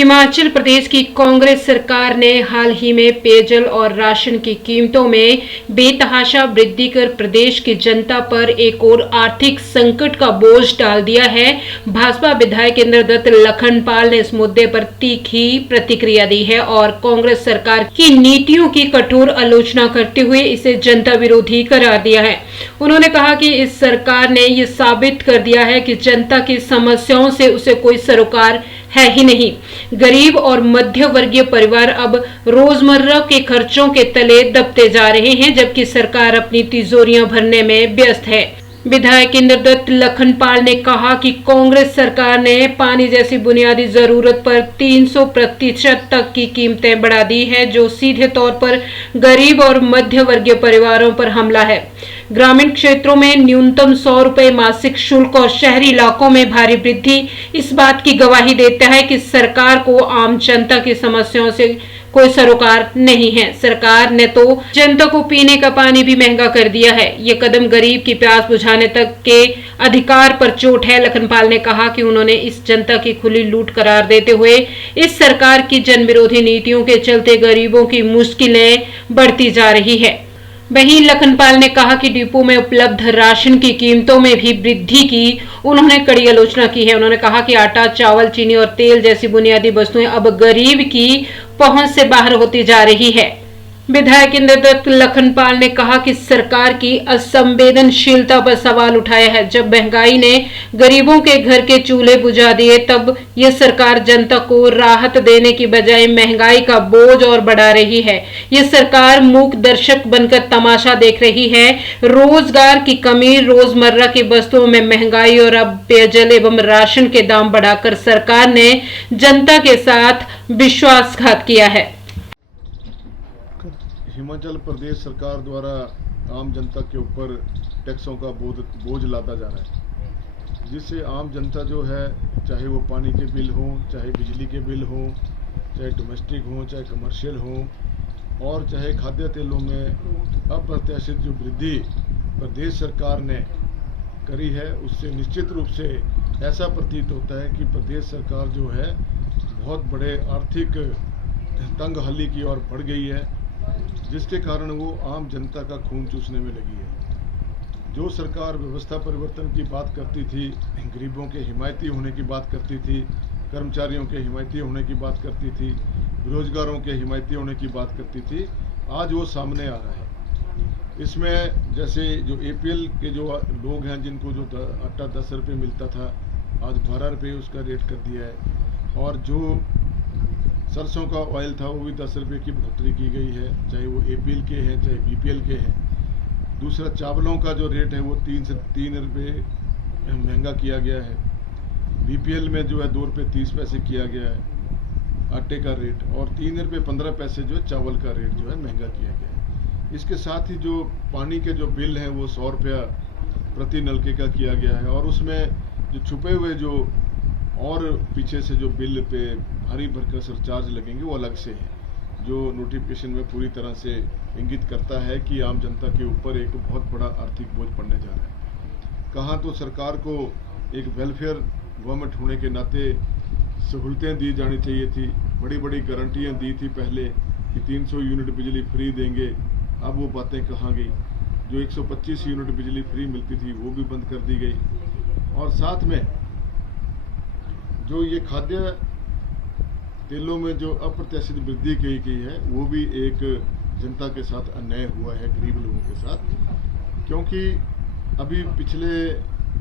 हिमाचल प्रदेश की कांग्रेस सरकार ने हाल ही में पेयजल और राशन की कीमतों में बेतहाशा वृद्धि कर प्रदेश की जनता पर एक और आर्थिक संकट का बोझ डाल दिया है। भाजपा विधायक इंद्रदत्त लखनपाल ने इस मुद्दे पर तीखी प्रतिक्रिया दी है और कांग्रेस सरकार की नीतियों की कठोर आलोचना करते हुए इसे जनता विरोधी करार दिया है। उन्होंने कहा कि इस सरकार ने ये साबित कर दिया है कि जनता की समस्याओं से उसे कोई सरोकार है ही नहीं। गरीब और मध्य वर्गीय परिवार अब रोजमर्रा के खर्चों के तले दबते जा रहे हैं, जबकि सरकार अपनी तिजोरियां भरने में व्यस्त है। विधायक इंद्रदत्त लखनपाल ने कहा कि कांग्रेस सरकार ने पानी जैसी बुनियादी जरूरत पर 300% तक की कीमतें बढ़ा दी है, जो सीधे तौर पर गरीब और मध्य वर्गीय परिवारों पर हमला है। ग्रामीण क्षेत्रों में न्यूनतम 100 रुपए मासिक शुल्क और शहरी इलाकों में भारी वृद्धि इस बात की गवाही देता है कि सरकार को आम जनता की समस्याओं से कोई सरोकार नहीं है। सरकार ने तो जनता को पीने का पानी भी महंगा कर दिया है। ये कदम गरीब की प्यास बुझाने तक के अधिकार पर चोट है। लखनपाल ने कहा कि उन्होंने इस जनता की खुली लूट करार देते हुए इस सरकार की जन विरोधी नीतियों के चलते गरीबों की मुश्किलें बढ़ती जा रही है। वहीं लखनपाल ने कहा कि डिपो में उपलब्ध राशन की कीमतों में भी वृद्धि की उन्होंने कड़ी आलोचना की है। उन्होंने कहा कि आटा, चावल, चीनी और तेल जैसी बुनियादी वस्तुएं अब गरीब की पहुंच से बाहर होती जा रही है। विधायक इंद्रदत्त लखनपाल ने कहा कि सरकार की असंवेदनशीलता पर सवाल उठाया है। जब महंगाई ने गरीबों के घर के चूल्हे बुझा दिए, तब यह सरकार जनता को राहत देने की बजाय महंगाई का बोझ और बढ़ा रही है। यह सरकार मूक दर्शक बनकर तमाशा देख रही है। रोजगार की कमी, रोजमर्रा की वस्तुओं में महंगाई और अब पेयजल एवं राशन के दाम बढ़ाकर सरकार ने जनता के साथ विश्वासघात किया है। हिमाचल प्रदेश सरकार द्वारा आम जनता के ऊपर टैक्सों का बोझ लादा जा रहा है, जिससे आम जनता जो है, चाहे वो पानी के बिल हों, चाहे बिजली के बिल हों, चाहे डोमेस्टिक हों, चाहे कमर्शियल हों, और चाहे खाद्य तेलों में अप्रत्याशित जो वृद्धि प्रदेश सरकार ने करी है, उससे निश्चित रूप से ऐसा प्रतीत होता है कि प्रदेश सरकार जो है बहुत बड़े आर्थिक तंगहाली की ओर बढ़ गई है, जिसके कारण वो आम जनता का खून चूसने में लगी है। जो सरकार व्यवस्था परिवर्तन की बात करती थी, गरीबों के हिमायती होने की बात करती थी, कर्मचारियों के हिमायती होने की बात करती थी, बेरोजगारों के हिमायती होने की बात करती थी, आज वो सामने आ रहा है। इसमें जैसे जो एपीएल के जो लोग हैं, जिनको जो आटा 10 रुपये मिलता था, आज 12 रुपये उसका रेट कर दिया है, और जो सरसों का ऑयल था वो भी 10 रुपये की बढ़ोतरी की गई है, चाहे वो एपीएल के हैं चाहे बीपीएल के हैं। दूसरा, चावलों का जो रेट है वो 3 से 3 रुपये महंगा किया गया है। बीपीएल में जो है 2 रुपये 30 पैसे किया गया है आटे का रेट, और 3 रुपये 15 पैसे जो है चावल का रेट जो है महंगा किया गया है। इसके साथ ही जो पानी के जो बिल हैं वो 100 रुपया प्रति नलके का किया गया है, और उसमें जो छुपे हुए जो और पीछे से जो बिल पे भारी भरकम सरचार्ज लगेंगे वो अलग से है, जो नोटिफिकेशन में पूरी तरह से इंगित करता है कि आम जनता के ऊपर एक बहुत बड़ा आर्थिक बोझ पड़ने जा रहा है। कहाँ तो सरकार को एक वेलफेयर गवर्नमेंट होने के नाते सहूलतें दी जानी चाहिए थी, बड़ी बड़ी गारंटियाँ दी थी पहले कि 300 यूनिट बिजली फ्री देंगे, अब वो बातें कहाँ गई। जो 125 यूनिट बिजली फ्री मिलती थी वो भी बंद कर दी गई, और साथ में जो ये खाद्य तेलों में जो अप्रत्याशित वृद्धि की गई है, वो भी एक जनता के साथ अन्याय हुआ है, गरीब लोगों के साथ। क्योंकि अभी पिछले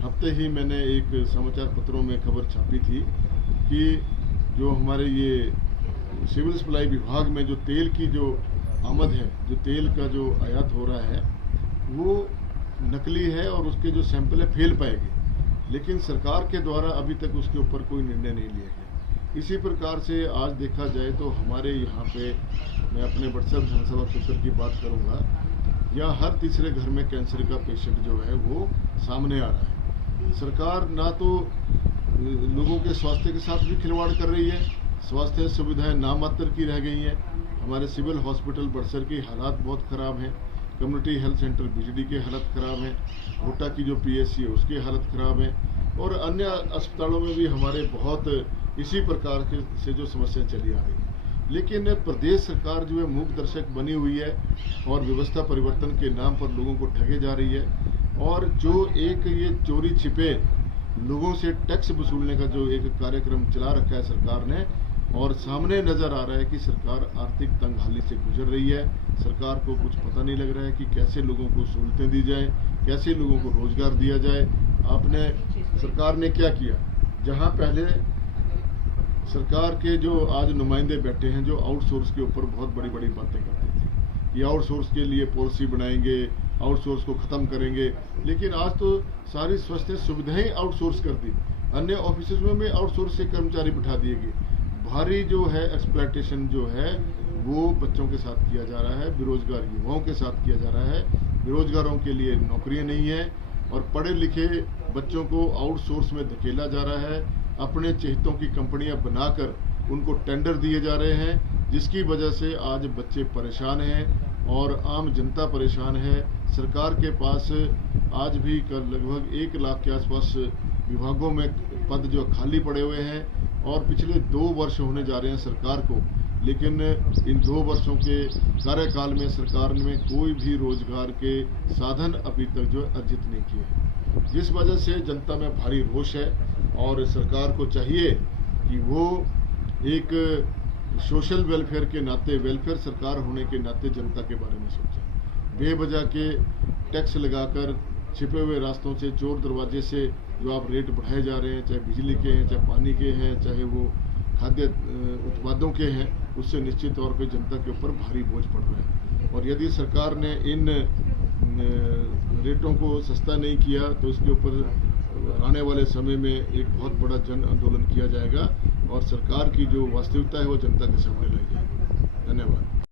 हफ्ते ही मैंने एक समाचार पत्रों में खबर छापी थी कि जो हमारे ये सिविल सप्लाई विभाग में जो तेल की जो आमद है, जो तेल का जो आयात हो रहा है, वो नकली है और उसके जो सैंपल है फेल पाएंगे, लेकिन सरकार के द्वारा अभी तक उसके ऊपर कोई निर्णय नहीं लिया गया। इसी प्रकार से आज देखा जाए तो हमारे यहाँ पे, मैं अपने बड़सर विधानसभा क्षेत्र की बात करूँगा, यहाँ हर तीसरे घर में कैंसर का पेशेंट जो है वो सामने आ रहा है। सरकार ना तो लोगों के स्वास्थ्य के साथ भी खिलवाड़ कर रही है, स्वास्थ्य सुविधाएं नामात्र की रह गई हैं। हमारे सिविल हॉस्पिटल बड़सर की हालात बहुत ख़राब हैं, कम्युनिटी हेल्थ सेंटर बीजडी की हालत ख़राब है, होटा की जो पीएससी है उसकी हालत ख़राब है, और अन्य अस्पतालों में भी हमारे बहुत इसी प्रकार के से जो समस्याएं चली आ रही हैं। लेकिन प्रदेश सरकार जो है मूक दर्शक बनी हुई है और व्यवस्था परिवर्तन के नाम पर लोगों को ठगे जा रही है, और जो एक ये चोरी छिपे लोगों से टैक्स वसूलने का जो एक कार्यक्रम चला रखा है सरकार ने, और सामने नजर आ रहा है कि सरकार आर्थिक तंगहाली से गुजर रही है। सरकार को कुछ पता नहीं लग रहा है कि कैसे लोगों को सहूलतें दी जाए, कैसे लोगों को रोजगार दिया जाए। आपने सरकार ने क्या किया, जहां पहले सरकार के जो आज नुमाइंदे बैठे हैं जो आउटसोर्स के ऊपर बहुत बड़ी बड़ी बातें करते थे कि आउटसोर्स के लिए पॉलिसी बनाएंगे, आउटसोर्स को ख़त्म करेंगे, लेकिन आज तो सारी स्वास्थ्य सुविधाएं आउटसोर्स कर दी। अन्य ऑफिस में आउटसोर्स से कर्मचारी बिठा दिए गए। भारी जो है एक्सप्लॉयटेशन जो है वो बच्चों के साथ किया जा रहा है, बेरोजगार युवाओं के साथ किया जा रहा है। बेरोजगारों के लिए नौकरियां नहीं है और पढ़े लिखे बच्चों को आउटसोर्स में धकेला जा रहा है। अपने चहेतों की कंपनियां बनाकर उनको टेंडर दिए जा रहे हैं, जिसकी वजह से आज बच्चे परेशान हैं और आम जनता परेशान है। सरकार के पास आज भी लगभग 1 लाख के आसपास विभागों में पद जो खाली पड़े हुए हैं, और पिछले 2 वर्ष होने जा रहे हैं सरकार को, लेकिन इन 2 वर्षों के कार्यकाल में सरकार ने कोई भी रोजगार के साधन अभी तक जो अर्जित नहीं किए हैं, जिस वजह से जनता में भारी रोष है। और सरकार को चाहिए कि वो एक सोशल वेलफेयर के नाते, वेलफेयर सरकार होने के नाते जनता के बारे में सोचें। बेवजह के टैक्स लगाकर छिपे हुए रास्तों से, चोर दरवाजे से जो आप रेट बढ़ाए जा रहे हैं, चाहे बिजली के हैं, चाहे पानी के हैं, चाहे वो खाद्य उत्पादों के हैं, उससे निश्चित तौर पे जनता के ऊपर भारी बोझ पड़ रहा है। और यदि सरकार ने इन रेटों को सस्ता नहीं किया तो इसके ऊपर आने वाले समय में एक बहुत बड़ा जन आंदोलन किया जाएगा और सरकार की जो वास्तविकता है वो जनता के सामने लाई जाएगी। धन्यवाद।